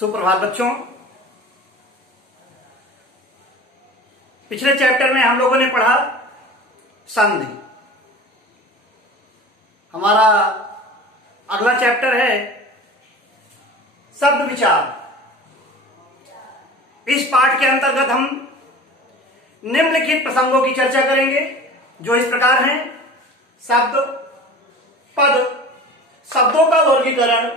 सुप्रभात बच्चों। पिछले चैप्टर में हम लोगों ने पढ़ा संधि। हमारा अगला चैप्टर है शब्द विचार। इस पाठ के अंतर्गत हम निम्नलिखित प्रसंगों की चर्चा करेंगे जो इस प्रकार हैं: शब्द, पद, शब्दों का वर्गीकरण,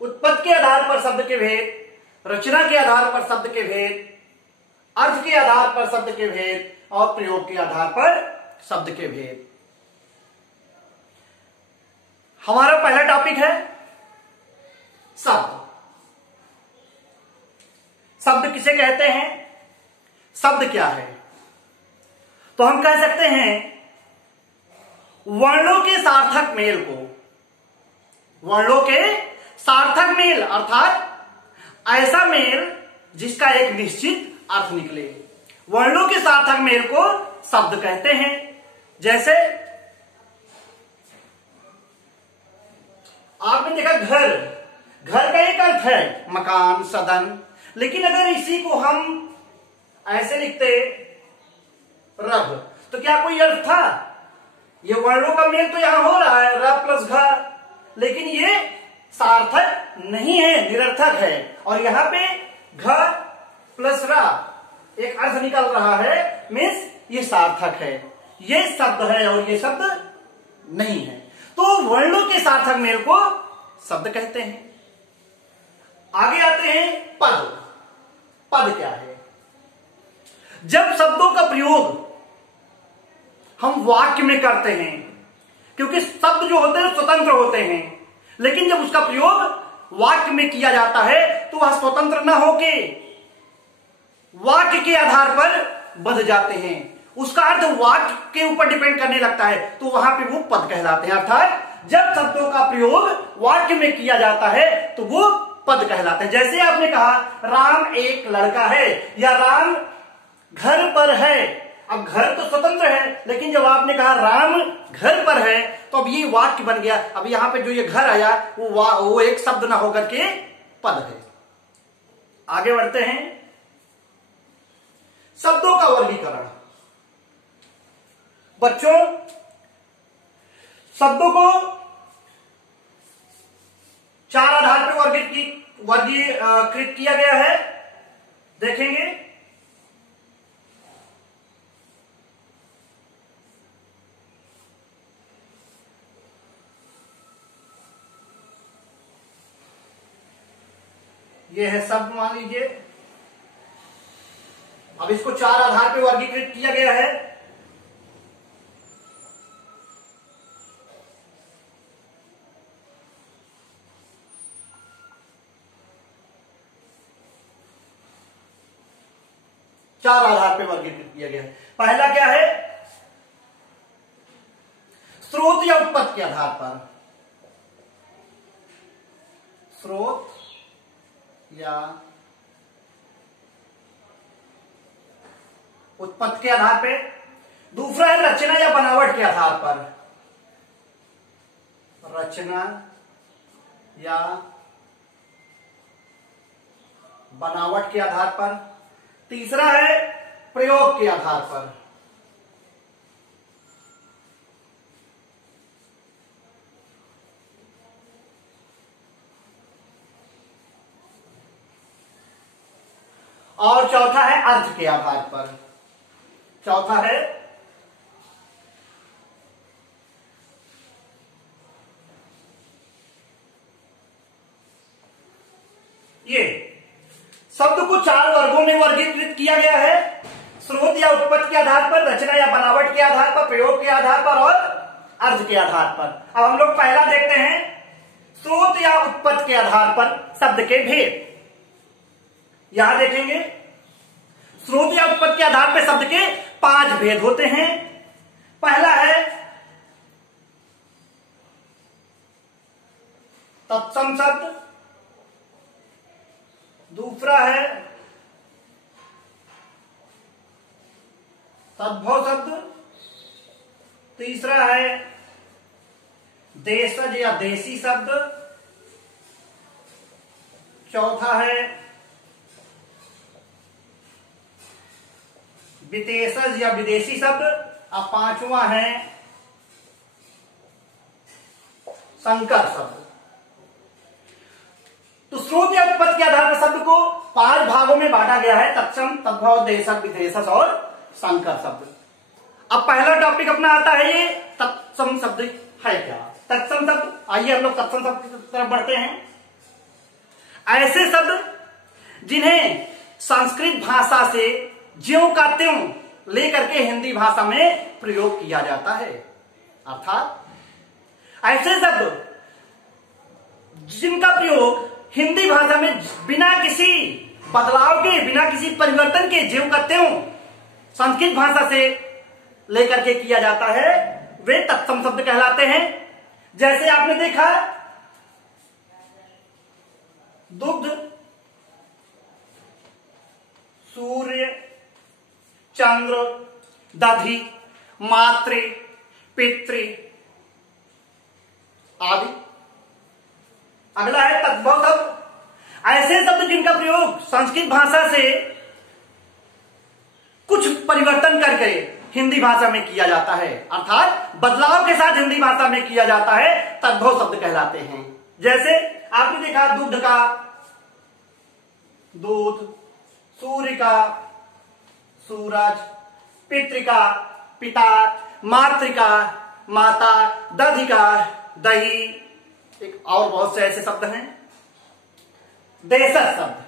उत्पत्ति के आधार पर शब्द के भेद, रचना के आधार पर शब्द के भेद, अर्थ के आधार पर शब्द के भेद और प्रयोग के आधार पर शब्द के भेद। हमारा पहला टॉपिक है शब्द। शब्द किसे कहते हैं? शब्द क्या है? तो हम कह सकते हैं वर्णों के सार्थक मेल को, वर्णों के सार्थक मेल अर्थात ऐसा मेल जिसका एक निश्चित अर्थ निकले, वर्णों के सार्थक मेल को शब्द कहते हैं। जैसे आपने देखा घर, घर का एक अर्थ है मकान, सदन, लेकिन अगर इसी को हम ऐसे लिखते रभ, तो क्या कोई अर्थ था? ये वर्णों का मेल तो यहां हो रहा है र प्लस घ, लेकिन ये सार्थक नहीं है, निरर्थक है। और यहां पे घ प्लस रा एक अर्थ निकल रहा है, मीन्स ये सार्थक है, ये शब्द है और ये शब्द नहीं है। तो वर्णों के सार्थक मेल को शब्द कहते हैं। आगे आते हैं पद। पद क्या है? जब शब्दों का प्रयोग हम वाक्य में करते हैं, क्योंकि शब्द जो होते हैं स्वतंत्र होते हैं, लेकिन जब उसका प्रयोग वाक्य में किया जाता है तो वह स्वतंत्र न होके वाक्य के आधार पर बंध जाते हैं, उसका अर्थ वाक्य के ऊपर डिपेंड करने लगता है, तो वहां पे वो पद कहलाते हैं। अर्थात जब शब्दों का प्रयोग वाक्य में किया जाता है तो वो पद कहलाते हैं। जैसे आपने कहा राम एक लड़का है या राम घर पर है। अब घर तो स्वतंत्र है, लेकिन जब आपने कहा राम घर पर है तो अब ये वाक्य बन गया। अब यहां पे जो ये घर आया वो एक शब्द ना होकर के पद है। आगे बढ़ते हैं शब्दों का वर्गीकरण। बच्चों, शब्दों को चार आधार पर वर्गीकृत किया गया है, देखेंगे। ये है शब्द, मान लीजिए। अब इसको चार आधार पर वर्गीकृत किया गया है। चार आधार पर वर्गीकृत किया गया है। पहला क्या है? स्रोत या उत्पत्ति के आधार पर। स्रोत या उत्पत्ति के आधार पे। दूसरा है रचना या बनावट के आधार पर। रचना या बनावट के आधार पर। तीसरा है प्रयोग के आधार पर। और चौथा है अर्थ के आधार पर। चौथा है ये शब्द को चार वर्गों में वर्गीकृत किया गया है: स्रोत या उत्पत्ति के आधार पर, रचना या बनावट के आधार पर, प्रयोग के आधार पर और अर्थ के आधार पर। अब हम लोग पहला देखते हैं स्रोत या उत्पत्ति के आधार पर शब्द के भेद। यहां देखेंगे स्रोत या उत्पत्ति के आधार पर शब्द के 5 भेद होते हैं। पहला है तत्सम शब्द। दूसरा है तद्भव शब्द। तीसरा है देशज या देसी शब्द। चौथा है विदेशज या विदेशी शब्द, और पांचवा है संकर शब्द। तो स्रोत या उत्पत्ति के आधार पर शब्द को 5 भागों में बांटा गया है, तत्सम, तद्भव, देशज, विदेशज और संकर शब्द। अब पहला टॉपिक अपना आता है ये तत्सम शब्द है क्या। तत्सम शब्द, आइए हम लोग तत्सम शब्द की तरफ बढ़ते हैं। ऐसे शब्द जिन्हें संस्कृत भाषा से ज्यों का त्यों लेकर के हिंदी भाषा में प्रयोग किया जाता है, अर्थात ऐसे शब्द जिनका प्रयोग हिंदी भाषा में बिना किसी बदलाव के, बिना किसी परिवर्तन के ज्यों का त्यों संस्कृत भाषा से लेकर के किया जाता है, वे तत्सम शब्द कहलाते हैं। जैसे आपने देखा दुग्ध, सूर्य, चंद्र, दधि, मातृ, पितृ आदि। अगला है तद्भव शब्द। ऐसे शब्द जिनका प्रयोग संस्कृत भाषा से कुछ परिवर्तन करके हिंदी भाषा में किया जाता है, अर्थात बदलाव के साथ हिंदी भाषा में किया जाता है, तद्भव शब्द कहलाते हैं। जैसे आपने देखा दुग्ध का दूध, सूर्य का सूरज, पितृ का पिता, मातृ का माता, दधि का दही, एक और बहुत से ऐसे शब्द हैं। देशज शब्द,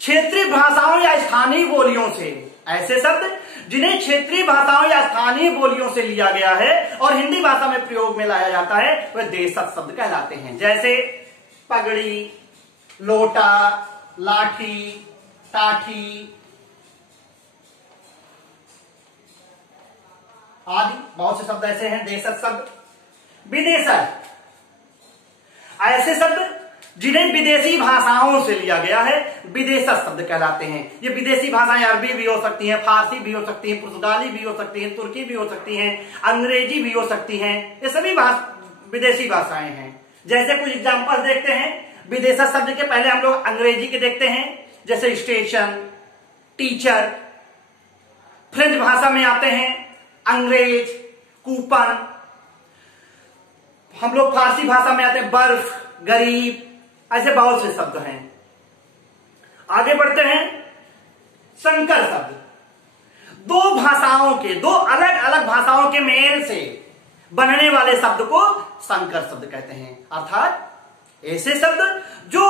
क्षेत्रीय भाषाओं या स्थानीय बोलियों से, ऐसे शब्द जिन्हें क्षेत्रीय भाषाओं या स्थानीय बोलियों से लिया गया है और हिंदी भाषा में प्रयोग में लाया जाता है, वे देशज शब्द कहलाते हैं। जैसे पगड़ी, लोटा, लाठी, टाठी आदि बहुत से शब्द ऐसे हैं देशज शब्द। विदेशज, ऐसे शब्द जिन्हें विदेशी भाषाओं से लिया गया है, विदेशज शब्द कहलाते हैं। ये विदेशी भाषाएं अरबी भी हो सकती हैं, फारसी भी हो सकती हैं, पुर्तगाली भी हो सकती हैं, तुर्की भी हो सकती हैं, अंग्रेजी भी हो सकती हैं। ये सभी विदेशी भाषाएं हैं। जैसे कुछ एग्जाम्पल देखते हैं विदेशज शब्द के। पहले हम लोग अंग्रेजी के देखते हैं, जैसे स्टेशन, टीचर। फ्रेंच भाषा में आते हैं अंग्रेज, कूपन। हम लोग फारसी भाषा में आते हैं बर्फ, गरीब, ऐसे बहुत से शब्द हैं। आगे बढ़ते हैं संकर शब्द। दो भाषाओं के, दो अलग अलग भाषाओं के मेल से बनने वाले शब्द को संकर शब्द कहते हैं, अर्थात ऐसे शब्द जो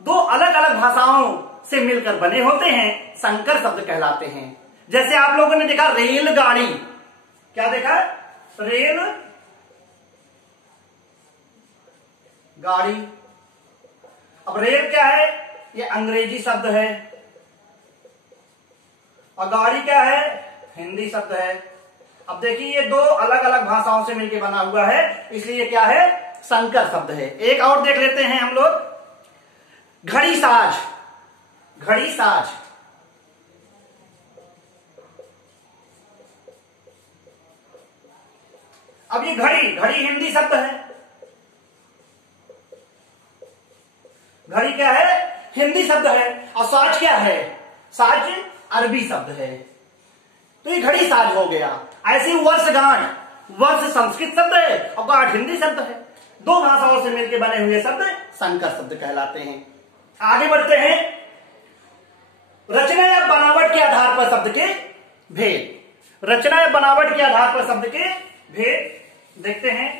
दो अलग अलग भाषाओं से मिलकर बने होते हैं, संकर शब्द कहलाते हैं। जैसे आप लोगों ने देखा रेलगाड़ी, क्या देखा? रेल गाड़ी। अब रेल क्या है? ये अंग्रेजी शब्द है, और गाड़ी क्या है? हिंदी शब्द है। अब देखिए ये दो अलग अलग भाषाओं से मिलकर बना हुआ है, इसलिए क्या है? संकर शब्द है। एक और देख लेते हैं हम लोग, घड़ी साज। घड़ी साज, अब ये घड़ी, घड़ी हिंदी शब्द है। घड़ी क्या है? हिंदी शब्द है। और साज क्या है? साज अरबी शब्द है, तो ये घड़ी साज हो गया। ऐसे वर्षगांठ, वर्ष संस्कृत शब्द है और गांठ हिंदी शब्द है। दो भाषाओं से मिलकर बने हुए शब्द संकर शब्द कहलाते हैं। आगे बढ़ते हैं, रचना या बनावट के आधार पर शब्द के भेद। रचना या बनावट के आधार पर शब्द के भेद देखते हैं।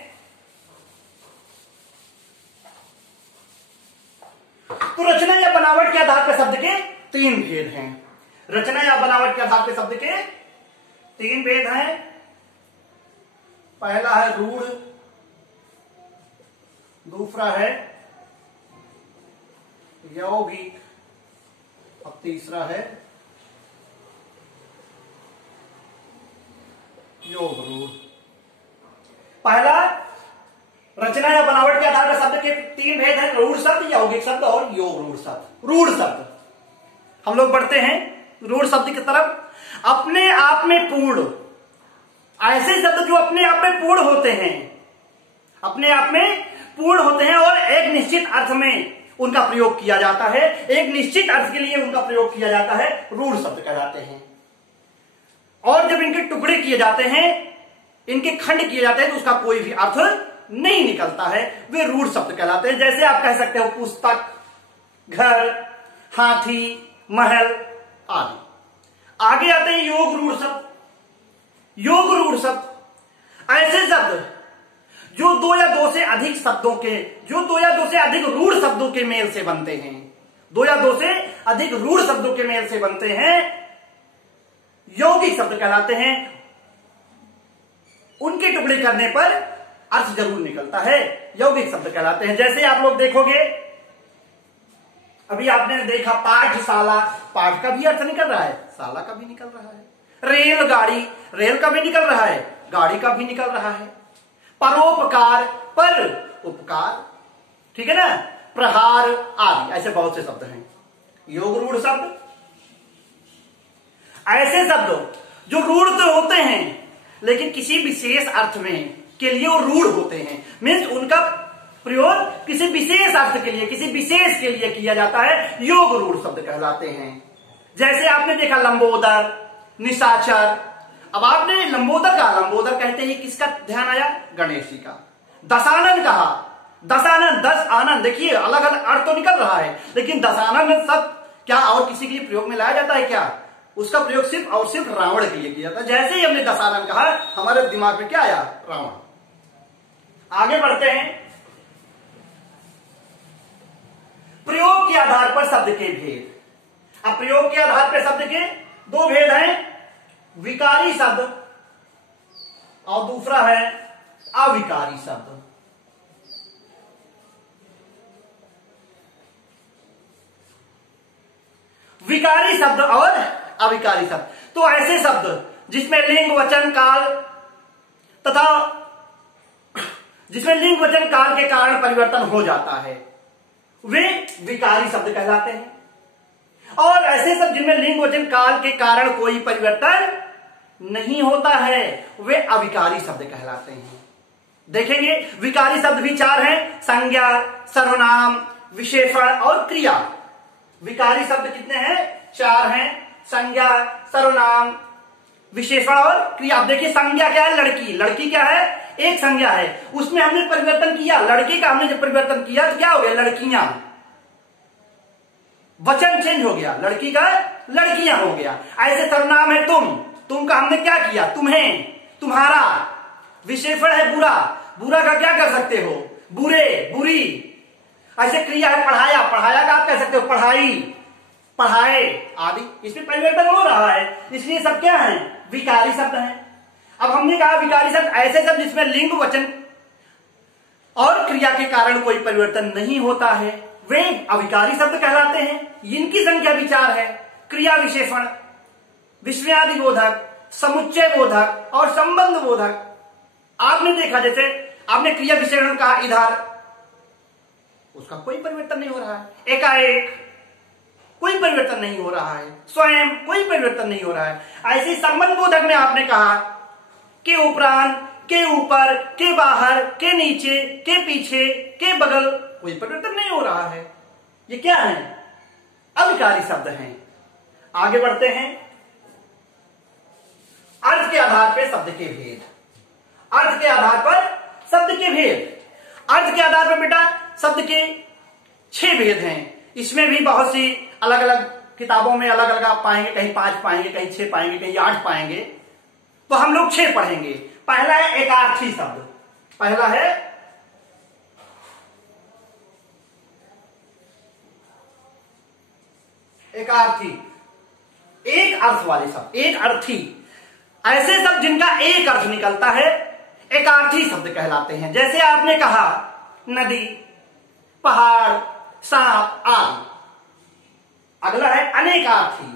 तो रचना या बनावट के आधार पर शब्द के तीन भेद हैं। रचना या बनावट के आधार पर शब्द के तीन भेद हैं। पहला है रूढ़, दूसरा है यौगिक, और तीसरा है योग रूढ़। पहला, रचना या बनावट के आधार पर शब्द के तीन भेद हैं, रूढ़ शब्द, यौगिक शब्द और योग रूढ़ शब्द। रूढ़ शब्द, हम लोग बढ़ते हैं रूढ़ शब्द की तरफ। अपने आप में पूर्ण, ऐसे शब्द जो अपने आप में पूर्ण होते हैं, अपने आप में पूर्ण होते हैं और एक निश्चित अर्थ में उनका प्रयोग किया जाता है, एक निश्चित अर्थ के लिए उनका प्रयोग किया जाता है, रूढ़ शब्द कहलाते हैं। और जब इनके टुकड़े किए जाते हैं, इनके खंड किए जाते हैं, तो उसका कोई भी अर्थ नहीं निकलता है, वे रूढ़ शब्द कहलाते हैं। जैसे आप कह सकते हो पुस्तक, घर, हाथी, महल आदि। आगे आते हैं योग रूढ़ शब्द। योग रूढ़ शब्द ऐसे शब्द जो दो या दो से अधिक शब्दों के, जो दो या दो से अधिक रूढ़ शब्दों के मेल से बनते हैं, दो या दो से अधिक रूढ़ शब्दों के मेल से बनते हैं, यौगिक शब्द कहलाते हैं। उनके टुकड़े करने पर अर्थ जरूर निकलता है, यौगिक शब्द कहलाते हैं। जैसे आप लोग देखोगे, अभी आपने देखा पाठशाला, पाठ का भी अर्थ निकल रहा है, शाला का भी निकल रहा है। रेलगाड़ी, रेल का भी निकल रहा है, गाड़ी का भी निकल रहा है। परोपकार, पर उपकार, ठीक है ना, प्रहार आदि, ऐसे बहुत से शब्द हैं। योग रूढ़ शब्द ऐसे शब्द जो रूढ़ तो होते हैं लेकिन किसी विशेष अर्थ में के लिए वो रूढ़ होते हैं, मीन्स उनका प्रयोग किसी विशेष अर्थ के लिए, किसी विशेष के लिए किया जाता है, योग रूढ़ शब्द कहलाते हैं। जैसे आपने देखा लंबोदर, निशाचर। अब आपने लंबोदर कहा, लंबोदर कहते ही किसका ध्यान आया? गणेश जी का। दशानन कहा, दशानन, 10 आनंद, देखिए अलग अलग अर्थ तो निकल रहा है, लेकिन दशानन सब क्या और किसी के लिए प्रयोग में लाया जाता है क्या? उसका प्रयोग सिर्फ और सिर्फ रावण के लिए किया जाता है। जैसे ही हमने दशानन कहा, हमारे दिमाग में क्या आया? रावण। आगे बढ़ते हैं। प्रयोग के आधार पर शब्द के भेद। अब प्रयोग के आधार पर शब्द के दो भेद हैं, विकारी शब्द और दूसरा है अविकारी शब्द। विकारी शब्द और अविकारी शब्द, तो ऐसे शब्द जिसमें लिंग वचन काल तथा जिसमें लिंग वचन काल के कारण परिवर्तन हो जाता है, वे विकारी शब्द कहलाते हैं। और ऐसे शब्द जिनमें लिंग वचन काल के कारण कोई परिवर्तन नहीं होता है, वे अविकारी शब्द कहलाते हैं। देखेंगे विकारी शब्द भी 4 हैं, संज्ञा, सर्वनाम, विशेषण और क्रिया। विकारी शब्द कितने हैं? 4 हैं, संज्ञा, सर्वनाम, विशेषण और क्रिया। अब देखिए संज्ञा क्या है? लड़की। लड़की क्या है? एक संज्ञा है, उसमें हमने परिवर्तन किया, लड़की का हमने जब परिवर्तन किया तो क्या हो गया? लड़कियां। वचन चेंज हो गया, लड़की का लड़कियां हो गया। ऐसे सर्वनाम है तुम का हमने क्या किया? तुम्हें, तुम्हारा। विशेषण है बुरा, बुरा का क्या कर सकते हो? बुरे, बुरी। ऐसे क्रिया है पढ़ाया, पढ़ाया का आप कह सकते हो पढ़ाई, पढ़ाए आदि। इसमें परिवर्तन हो रहा है, इसलिए सब क्या है? विकारी शब्द हैं। अब हमने कहा विकारी शब्द ऐसे शब्द जिसमें लिंग वचन और क्रिया के कारण कोई परिवर्तन नहीं होता है, वे अविकारी शब्द कहलाते हैं। इनकी संख्या भी 4 है, क्रिया विशेषण, विषयादि बोधक, समुच्चय बोधक और संबंध बोधक। आपने देखा जैसे आपने क्रिया विशेषण कहा इधर, उसका कोई परिवर्तन नहीं हो रहा है, एकाएक कोई परिवर्तन नहीं हो रहा है, स्वयं कोई परिवर्तन नहीं हो रहा है। ऐसे संबंध बोधक में आपने कहा के उपरांत, के ऊपर, के बाहर, के नीचे, के पीछे, के बगल, कोई परिवर्तन नहीं हो रहा है। ये क्या है? अविकारी शब्द हैं। आगे बढ़ते हैं। अर्थ के आधार पर शब्द के भेद। अर्थ के आधार पर शब्द के भेद। अर्थ के आधार पर बेटा शब्द के 6 भेद हैं। इसमें भी बहुत सी अलग अलग किताबों में अलग अलग आप पाएंगे, कहीं 5 पाएंगे, कहीं 6 पाएंगे, कहीं 8 पाएंगे। तो हम लोग 6 पढ़ेंगे। पहला है एकार्थी शब्द। पहला है एकार्थी, एक अर्थ वाले शब्द, एक अर्थी। ऐसे शब्द जिनका एक अर्थ निकलता है एकार्थी शब्द कहलाते हैं। जैसे आपने कहा नदी, पहाड़, सांप आदि। अगला है अनेकार्थी।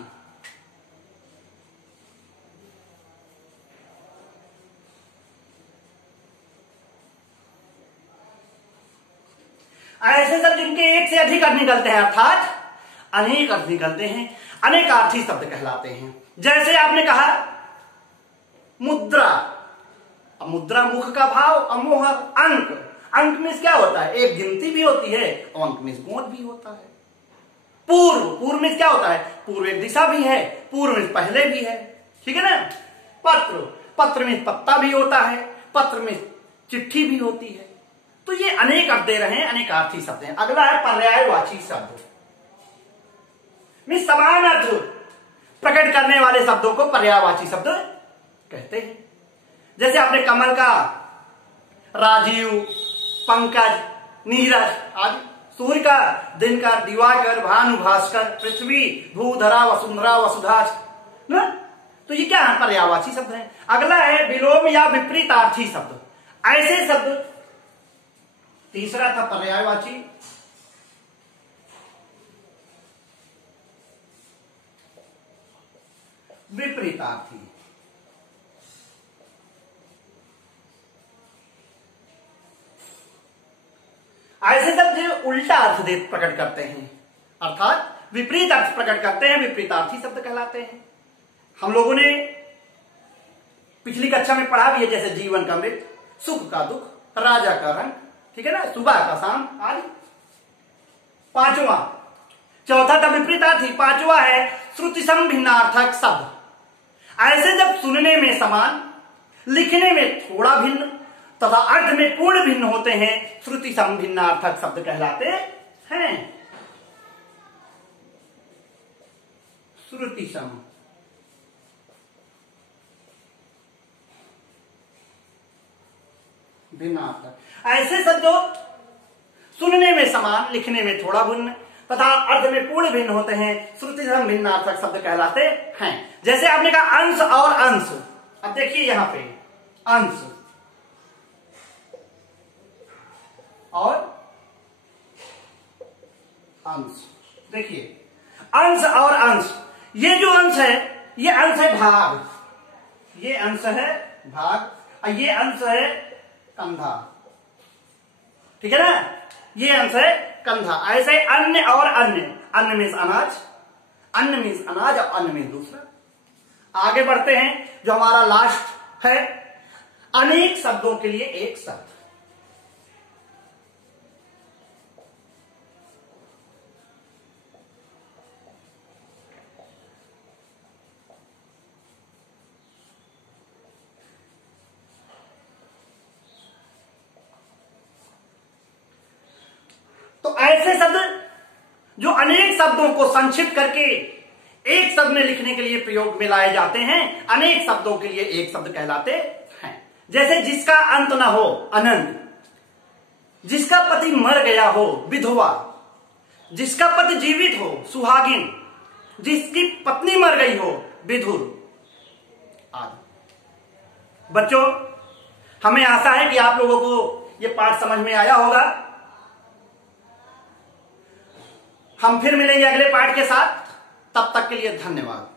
ऐसे शब्द जिनके एक से अधिक अर्थ निकलते हैं, अर्थात अनेक अर्थ निकलते हैं, अनेकार्थी शब्द कहलाते हैं। जैसे आपने कहा मुद्रा। अब मुद्रा मुख का भाव, अमोहर, अंक। अंक मीन्स क्या होता है, एक गिनती भी होती है और अंक मीन्स गुण भी होता है। पूर्व, पूर्व मीन्स क्या होता है, पूर्व एक दिशा भी है, पूर्व मीन्स पहले भी है, ठीक है ना। पत्र, पत्र मीन्स पत्ता भी होता है, पत्र मीन्स चिट्ठी भी होती है। तो ये अनेक अर्थ दे रहे हैं, अनेकार्थी शब्द हैं। अगला है पर्यायवाची शब्द, मीन्स समान अर्थ प्रकट करने वाले शब्दों को पर्यायवाची शब्द कहते हैं। जैसे आपने कमल का राजीव, पंकज, नीरज आदि, सूर्य का दिनकर, दिवाकर, भानु, भास्कर, पृथ्वी, भूधरा, वसुंधरा, वसुधा ना, तो ये क्या है, पर्यायवाची शब्द है। अगला है विलोम या विपरीतार्थी शब्द, ऐसे शब्द, तीसरा था पर्यायवाची, विपरीतार्थी। ऐसे शब्द जो उल्टा अर्थ दे प्रकट करते हैं, अर्थात विपरीत अर्थ प्रकट करते हैं, विपरीतार्थी शब्द कहलाते हैं। हम लोगों ने पिछली कक्षा में पढ़ा भी है, जैसे जीवन का मृत, सुख का दुख, राजा का रंग, ठीक है ना, सुबह का शाम आदि। पांचवा, चौथा था विपरीतार्थी, पांचवा है श्रुति संभिन्नार्थक शब्द। ऐसे जब सुनने में समान, लिखने में थोड़ा भिन्न तथा अर्थ में पूर्ण भिन्न होते हैं, श्रुति संभिन्नार्थक शब्द कहलाते हैं। श्रुति सम, भिन्नार्थक, ऐसे शब्द जो सुनने में समान, लिखने में थोड़ा भिन्न तथा अर्थ में पूर्ण भिन्न होते हैं, श्रुति संभिन्नार्थक शब्द कहलाते हैं। जैसे आपने कहा अंश और अंश, अब देखिए यहां पे अंश और अंश, देखिए अंश और अंश, ये जो अंश है, ये अंश है भाग, ये अंश है भाग, और ये अंश है कंधा, ठीक है ना, ये अंश है कंधा। ऐसे अन्य और अन्य, अन्य मीन्स अनाज, अन्य मीन्स अनाज और अन्य मीन्स दूसरा। आगे बढ़ते हैं, जो हमारा लास्ट है, अनेक शब्दों के लिए एक शब्द। तो ऐसे शब्द जो अनेक शब्दों को संक्षिप्त करके एक शब्द में लिखने के लिए प्रयोग में लाए जाते हैं, अनेक शब्दों के लिए एक शब्द कहलाते हैं। जैसे जिसका अंत न हो, अनंत, जिसका पति मर गया हो, विधवा, जिसका पति जीवित हो, सुहागिन, जिसकी पत्नी मर गई हो, विधुर आदि। बच्चों, हमें आशा है कि आप लोगों को यह पाठ समझ में आया होगा। हम फिर मिलेंगे अगले पाठ के साथ, तब तक के लिए धन्यवाद।